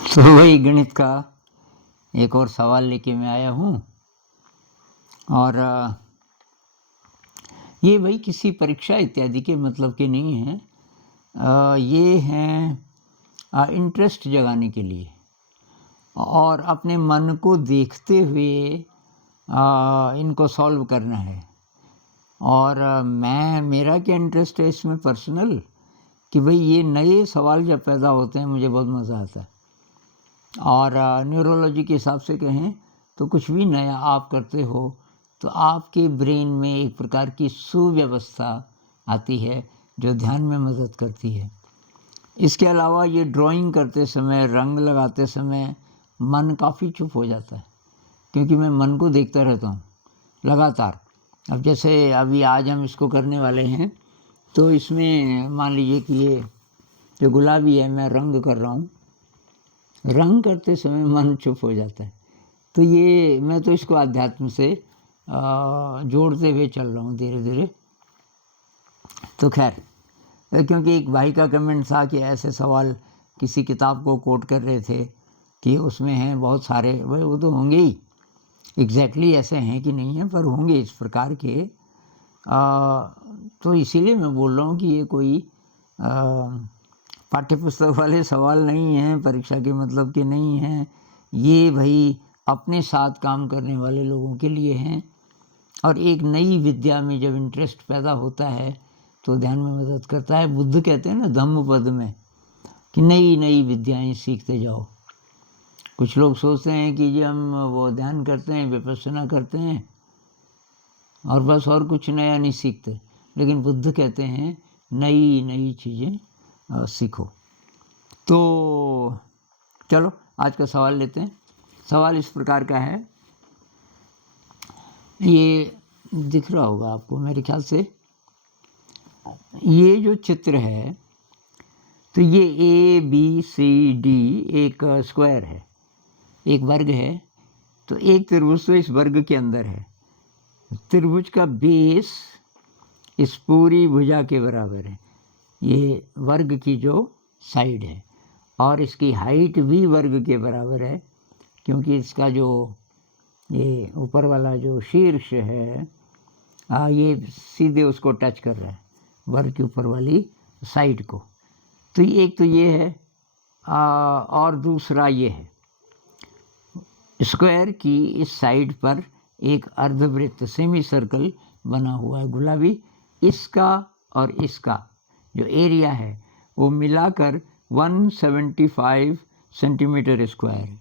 तो वही गणित का एक और सवाल लेके मैं आया हूँ। और ये वही किसी परीक्षा इत्यादि के मतलब के नहीं हैं। ये हैं इंटरेस्ट जगाने के लिए और अपने मन को देखते हुए इनको सॉल्व करना है। और मेरा क्या इंटरेस्ट है इसमें पर्सनल कि भाई ये नए सवाल जब पैदा होते हैं मुझे बहुत मज़ा आता है। और न्यूरोलॉजी के हिसाब से कहें तो कुछ भी नया आप करते हो तो आपके ब्रेन में एक प्रकार की सुव्यवस्था आती है जो ध्यान में मदद करती है। इसके अलावा ये ड्राइंग करते समय, रंग लगाते समय मन काफ़ी चुप हो जाता है क्योंकि मैं मन को देखता रहता हूँ लगातार। अब जैसे अभी आज हम इसको करने वाले हैं तो इसमें मान लीजिए कि ये जो गुलाबी है मैं रंग कर रहा हूँ, रंग करते समय मन चुप हो जाता है। तो ये मैं तो इसको अध्यात्म से जोड़ते हुए चल रहा हूँ धीरे धीरे। तो खैर, क्योंकि एक भाई का कमेंट था कि ऐसे सवाल किसी किताब को कोट कर रहे थे कि उसमें हैं बहुत सारे, भाई वो तो होंगे ही, एग्जैक्टली ऐसे हैं कि नहीं हैं पर होंगे इस प्रकार के। तो इसीलिए मैं बोल रहा हूँ कि ये कोई पाठ्यपुस्तक वाले सवाल नहीं हैं, परीक्षा के मतलब के नहीं हैं। ये भाई अपने साथ काम करने वाले लोगों के लिए हैं। और एक नई विद्या में जब इंटरेस्ट पैदा होता है तो ध्यान में मदद करता है। बुद्ध कहते हैं ना धम्म पद में कि नई नई विद्याएं सीखते जाओ। कुछ लोग सोचते हैं कि जी हम वो ध्यान करते हैं, विपश्यना करते हैं और बस और कुछ नया नहीं सीखते, लेकिन बुद्ध कहते हैं नई नई चीज़ें सीखो। तो चलो आज का सवाल लेते हैं। सवाल इस प्रकार का है, ये दिख रहा होगा आपको मेरे ख्याल से। ये जो चित्र है तो ये ABCD एक स्क्वायर है, एक वर्ग है। तो एक त्रिभुज तो इस वर्ग के अंदर है। त्रिभुज का बेस इस पूरी भुजा के बराबर है, ये वर्ग की जो साइड है, और इसकी हाइट भी वर्ग के बराबर है क्योंकि इसका जो ये ऊपर वाला जो शीर्ष है ये सीधे उसको टच कर रहा है, वर्ग के ऊपर वाली साइड को। तो एक तो ये है और दूसरा ये है। स्क्वायर की इस साइड पर एक अर्धवृत्त सेमी सर्कल बना हुआ है गुलाबी। इसका और इसका जो एरिया है वो मिलाकर 175 सेंटीमीटर स्क्वायर है।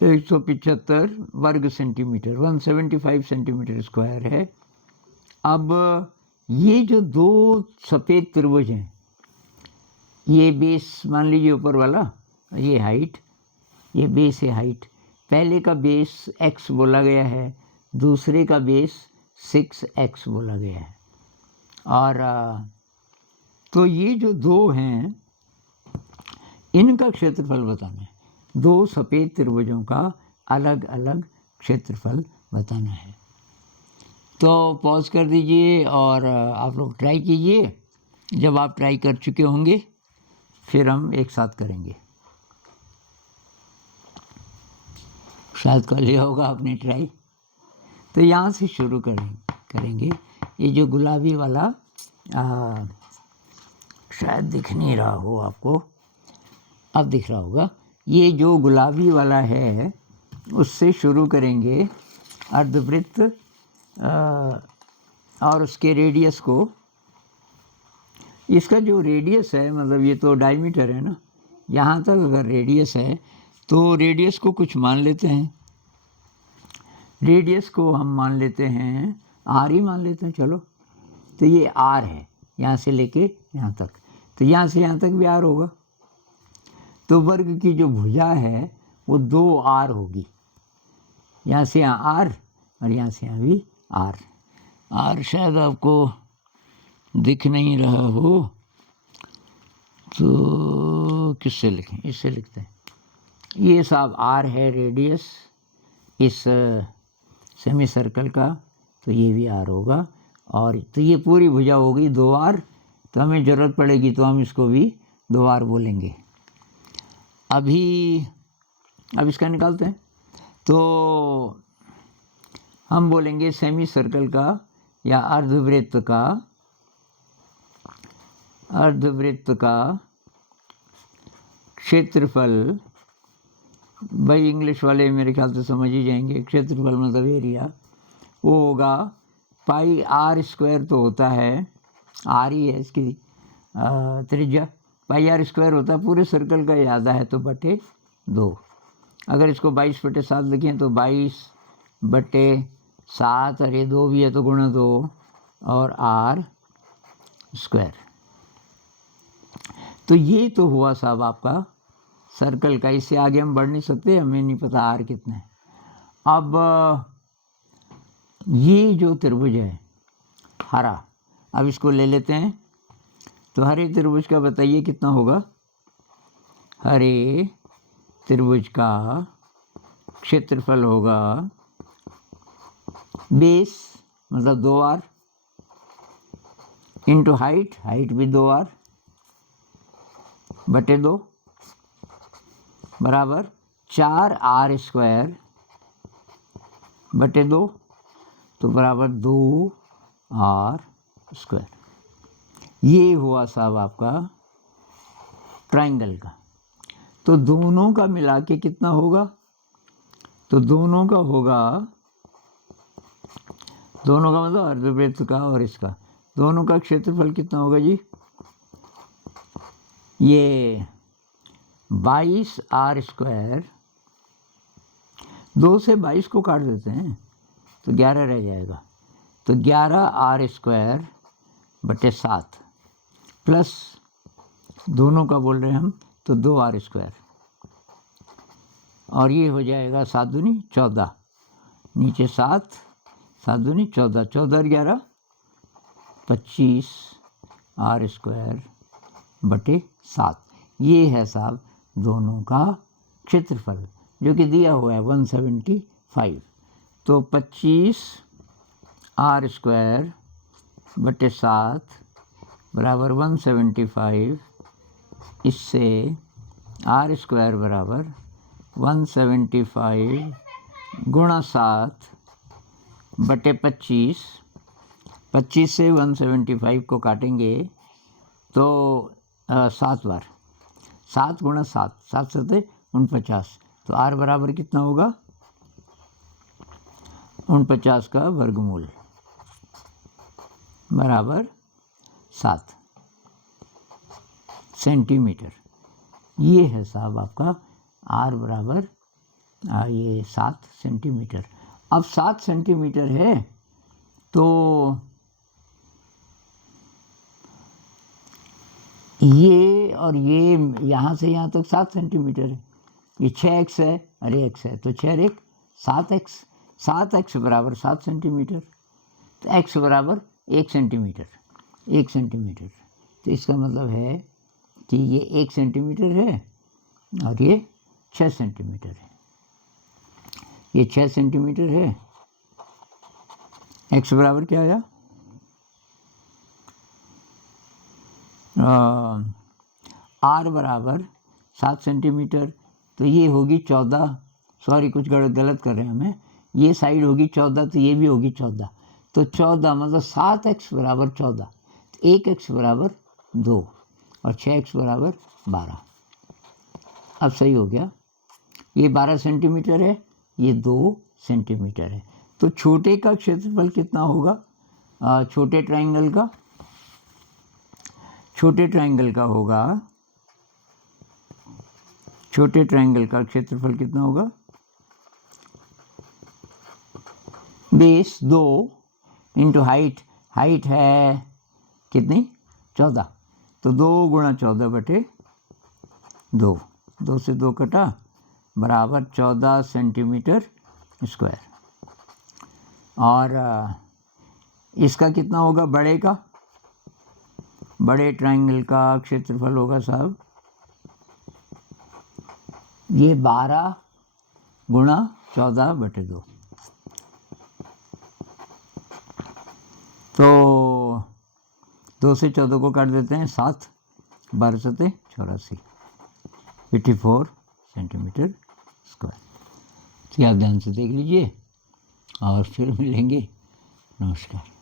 175 वर्ग सेंटीमीटर, 175 सेंटीमीटर स्क्वायर है। अब ये जो दो सफ़ेद त्रिभुज हैं, ये बेस मान लीजिए ऊपर वाला, ये हाइट, ये बेस है हाइट। पहले का बेस x बोला गया है, दूसरे का बेस 6x बोला गया है। और तो ये जो दो हैं इनका क्षेत्रफल बताना है। दो सफ़ेद त्रिभुजों का अलग अलग क्षेत्रफल बताना है। तो पॉज कर दीजिए और आप लोग ट्राई कीजिए। जब आप ट्राई कर चुके होंगे फिर हम एक साथ करेंगे। शायद कर लिया होगा आपने ट्राई। तो यहाँ से शुरू करेंगे। ये जो गुलाबी वाला शायद दिख नहीं रहा हो आपको, अब दिख रहा होगा। ये जो गुलाबी वाला है उससे शुरू करेंगे अर्धवृत्त और उसके रेडियस को। इसका जो रेडियस है, मतलब ये तो डायमीटर है ना, यहाँ तक अगर रेडियस है तो रेडियस को कुछ मान लेते हैं। रेडियस को हम मान लेते हैं R ही मान लेते हैं, चलो। तो ये R है यहाँ से लेके यहाँ तक, तो यहाँ से यहाँ तक भी R होगा। तो वर्ग की जो भुजा है वो 2R होगी, यहाँ से यहाँ R और यहाँ से यहाँ भी R शायद आपको दिख नहीं रहा हो तो किससे लिखें, इससे लिखते हैं। ये सब R है रेडियस इस सेमी सर्कल का, तो ये भी R होगा। और तो ये पूरी भुजा होगी 2R। तो हमें ज़रूरत पड़ेगी तो हम इसको भी 2R बोलेंगे। अब इसका निकालते हैं। तो हम बोलेंगे सेमी सर्कल का या अर्धवृत्त का क्षेत्रफल, भाई इंग्लिश वाले मेरे ख्याल से समझ ही जाएंगे, क्षेत्रफल मतलब एरिया, वो होगा पाई आर स्क्वायर। तो होता है आर ही है इसकी त्रिज्या, पाई आर स्क्वायर होता है पूरे सर्कल का, याद है तो बटे 2। अगर इसको 22/7 लिखें तो 22/7, और ये 2 भी है तो गुणा 2 और आर स्क्वायर। तो ये तो हुआ साहब आपका सर्कल का। इससे आगे हम बढ़ नहीं सकते, हमें नहीं पता आर कितना है। अब ये जो त्रिभुज है हरा, अब इसको ले लेते हैं। तो हरे त्रिभुज का बताइए कितना होगा। हरे त्रिभुज का क्षेत्रफल होगा बेस मतलब 2r इंटू हाइट, हाइट भी 2r बटे 2 बराबर 4r स्क्वायर बटे 2, तो बराबर 2r स्क्वायर। ये हुआ साहब आपका ट्रायंगल का। तो दोनों का मिला के कितना होगा, तो दोनों का मतलब अर्धवृत्त का और इसका, दोनों का क्षेत्रफल कितना होगा जी, ये 22r स्क्वायर। 2 से 22 को काट देते हैं तो 11 रह जाएगा, तो 11r स्क्वायर बटे 7 प्लस दोनों का बोल रहे हैं हम तो 2r स्क्वायर, और ये हो जाएगा 7 दूनी 14, नीचे 7, 7 दूनी 14, 14 और 11 25r स्क्वायर बटे 7। ये है साहब दोनों का क्षेत्रफल जो कि दिया हुआ है 175। तो 25r स्क्वायर बटे 7 बराबर 175, इससे r स्क्वायर बराबर 175 गुणा 7 बटे 25, 25 से 175 को काटेंगे तो 7 बार, 7 गुणा 7, 7 सते 49, तो r बराबर कितना होगा 49 का वर्गमूल बराबर 7 सेंटीमीटर। ये है साहब आपका r बराबर ये 7 सेंटीमीटर। अब 7 सेंटीमीटर है तो ये और ये यहाँ से यहाँ तक 7 सेंटीमीटर है, ये 6x है और ये x है, तो 6 एक 7x, 7x बराबर 7 सेंटीमीटर, तो x बराबर 1 सेंटीमीटर, 1 सेंटीमीटर। तो इसका मतलब है कि ये 1 सेंटीमीटर है और ये 6 सेंटीमीटर है, ये 6 सेंटीमीटर है। x बराबर क्या आया, r बराबर 7 सेंटीमीटर, तो ये होगी 14, सॉरी कुछ गलत कर रहे हैं हमें, ये साइड होगी 14 तो ये भी होगी 14, तो 14 मतलब 7x बराबर 14, तो 1x बराबर 2 और 6x बराबर 12। अब सही हो गया, ये 12 सेंटीमीटर है, ये 2 सेंटीमीटर है। तो छोटे का क्षेत्रफल कितना होगा, छोटे ट्रायंगल का, छोटे ट्रायंगल का होगा, छोटे ट्रायंगल का क्षेत्रफल कितना होगा, बेस 2 इंटू हाइट, हाइट है कितनी 14, तो 2 गुणा 14 बटे 2, 2 से 2 कटा बराबर 14 सेंटीमीटर स्क्वायर। और इसका कितना होगा बड़े का, बड़े ट्रायंगल का क्षेत्रफल होगा साहब ये 12 गुणा 14 बटे 2, तो 2 से 14 को काट देते हैं 7, 12 सते 84, 84 सेंटीमीटर स्क्वायर। तो आप ध्यान से देख लीजिए और फिर मिलेंगे। नमस्कार।